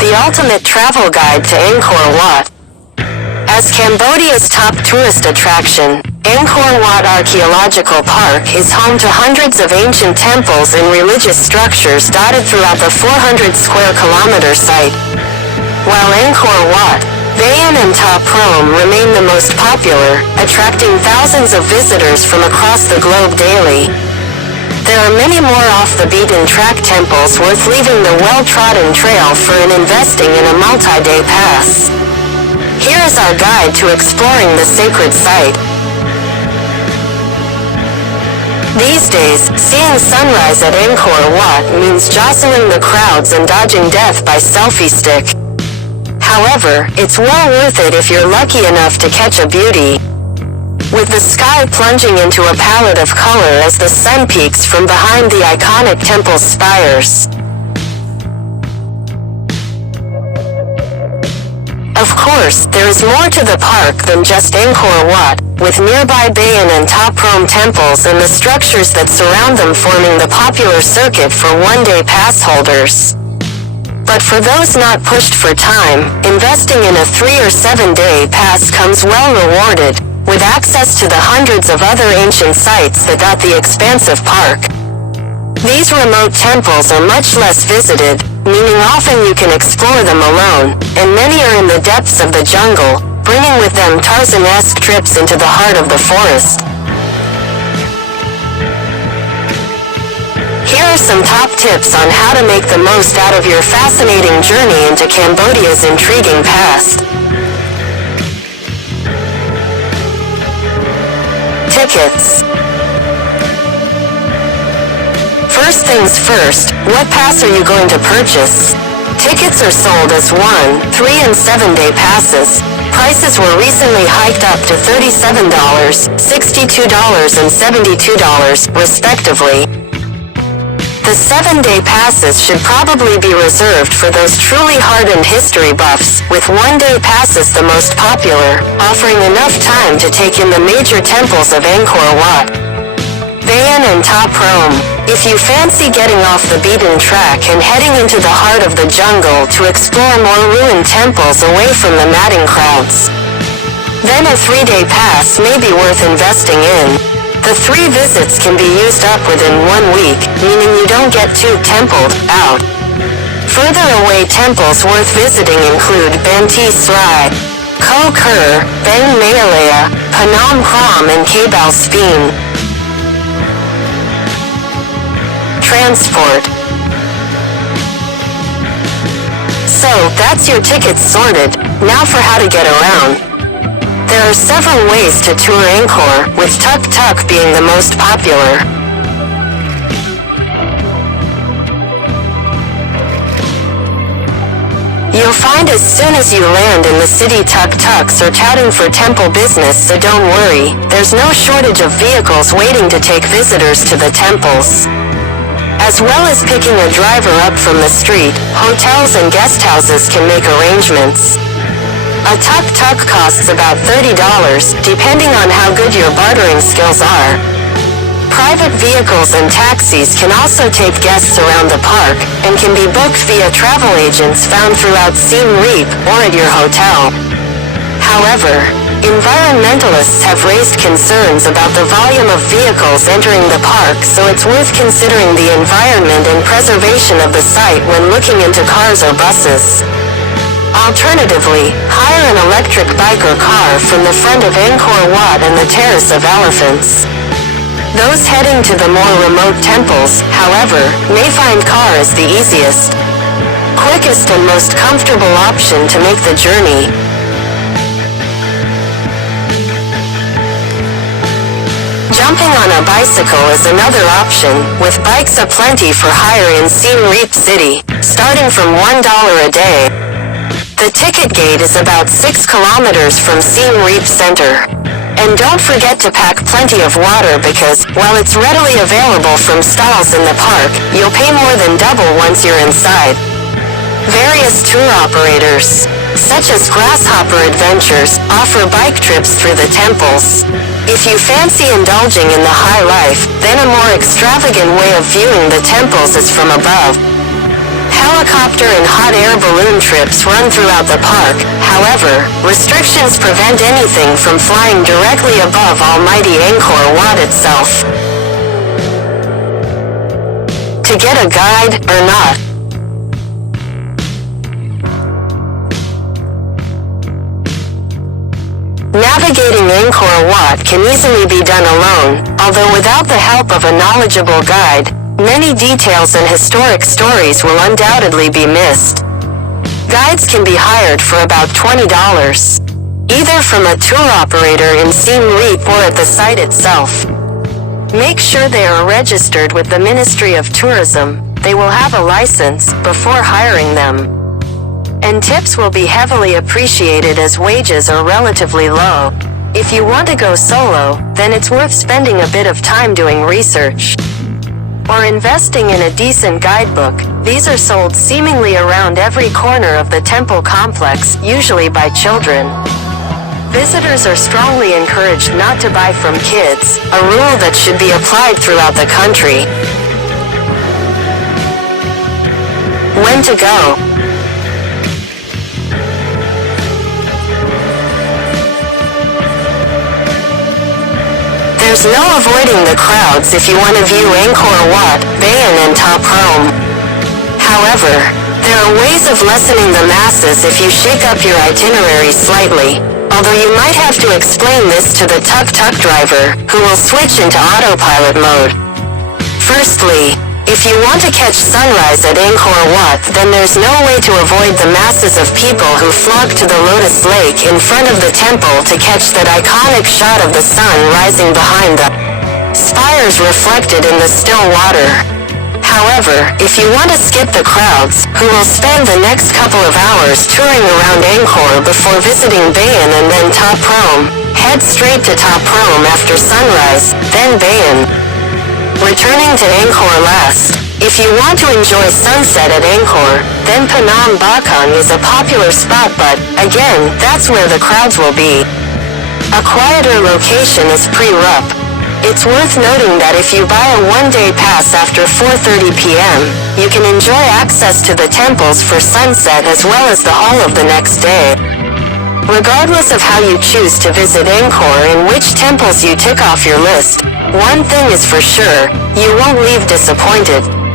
the ultimate travel guide to Angkor Wat. As Cambodia's top tourist attraction, Angkor Wat Archaeological Park is home to hundreds of ancient temples and religious structures dotted throughout the 400 square kilometer site. While Angkor Wat, Bayon and Ta Prohm remain the most popular, attracting thousands of visitors from across the globe daily. There are many more off-the-beaten-track temples worth leaving the well-trodden trail for and investing in a multi-day pass. Here is our guide to exploring the sacred site. These days, seeing sunrise at Angkor Wat means jostling the crowds and dodging death by selfie stick. However, it's well worth it if you're lucky enough to catch a beauty. With the sky plunging into a palette of color as the sun peeks from behind the iconic temple's spires. Of course, there is more to the park than just Angkor Wat, with nearby Bayon and Ta Prohm temples and the structures that surround them forming the popular circuit for one-day pass holders. But for those not pushed for time, investing in a 3 or 7 day pass comes well rewarded, with access to the hundreds of other ancient sites that dot the expansive park. These remote temples are much less visited, meaning often you can explore them alone, and many are in the depths of the jungle, bringing with them Tarzan-esque trips into the heart of the forest. Here are some top tips on how to make the most out of your fascinating journey into Cambodia's intriguing past. Tickets. First things first, what pass are you going to purchase? Tickets are sold as 1, 3 and 7 day passes. Prices were recently hiked up to $37, $62 and $72, respectively. The 7-day passes should probably be reserved for those truly hardened history buffs, with 1-day passes the most popular, offering enough time to take in the major temples of Angkor Wat. Bayon and Ta Prohm. If you fancy getting off the beaten track and heading into the heart of the jungle to explore more ruined temples away from the madding crowds, then a 3-day pass may be worth investing in. The 3 visits can be used up within 1 week, meaning you don't get too templed out. Further away temples worth visiting include Banteay Srai, Koh Ker, Bang Mayalaya, Phnom Krom and Kabal Speen. Transport. So, that's your tickets sorted. Now for how to get around. There are several ways to tour Angkor, with tuk-tuk being the most popular. You'll find as soon as you land in the city tuk-tuks are touting for temple business, so don't worry, there's no shortage of vehicles waiting to take visitors to the temples. As well as picking a driver up from the street, hotels and guest houses can make arrangements. A tuk-tuk costs about $30, depending on how good your bartering skills are. Private vehicles and taxis can also take guests around the park, and can be booked via travel agents found throughout Siem Reap or at your hotel. However, environmentalists have raised concerns about the volume of vehicles entering the park, so it's worth considering the environment and preservation of the site when looking into cars or buses. Alternatively, hire an electric bike or car from the front of Angkor Wat and the Terrace of Elephants. Those heading to the more remote temples, however, may find car as the easiest, quickest and most comfortable option to make the journey. Jumping on a bicycle is another option, with bikes aplenty for hire in Siem Reap City, starting from $1 a day. The ticket gate is about 6 kilometers from Siem Reap Center. And don't forget to pack plenty of water because, while it's readily available from stalls in the park, you'll pay more than double once you're inside. Various tour operators, such as Grasshopper Adventures, offer bike trips through the temples. If you fancy indulging in the high life, then a more extravagant way of viewing the temples is from above. Helicopter and hot air balloon trips run throughout the park. However, restrictions prevent anything from flying directly above almighty Angkor Wat itself. To get a guide, or not. Navigating Angkor Wat can easily be done alone, although without the help of a knowledgeable guide, many details and historic stories will undoubtedly be missed. Guides can be hired for about $20, either from a tour operator in Siem Reap or at the site itself. Make sure they are registered with the Ministry of Tourism. They will have a license before hiring them. And tips will be heavily appreciated as wages are relatively low. If you want to go solo, then it's worth spending a bit of time doing research. Or investing in a decent guidebook. These are sold seemingly around every corner of the temple complex, usually by children. Visitors are strongly encouraged not to buy from kids, a rule that should be applied throughout the country. When to go? There's no avoiding the crowds if you want to view Angkor Wat, Bayon and Ta Prohm. However, there are ways of lessening the masses if you shake up your itinerary slightly, although you might have to explain this to the tuk-tuk driver, who will switch into autopilot mode. Firstly, if you want to catch sunrise at Angkor Wat, then there's no way to avoid the masses of people who flock to the Lotus Lake in front of the temple to catch that iconic shot of the sun rising behind the spires reflected in the still water. However, if you want to skip the crowds, who will spend the next couple of hours touring around Angkor before visiting Bayon and then Ta Prohm, head straight to Ta Prohm after sunrise, then Bayon. Returning to Angkor last. If you want to enjoy sunset at Angkor, then Phnom Bakhang is a popular spot, but, again, that's where the crowds will be. A quieter location is Pre Rup. It's worth noting that if you buy a one-day pass after 4:30 p.m., you can enjoy access to the temples for sunset as well as the whole of the next day. Regardless of how you choose to visit Angkor and which temples you tick off your list, one thing is for sure, you won't leave disappointed.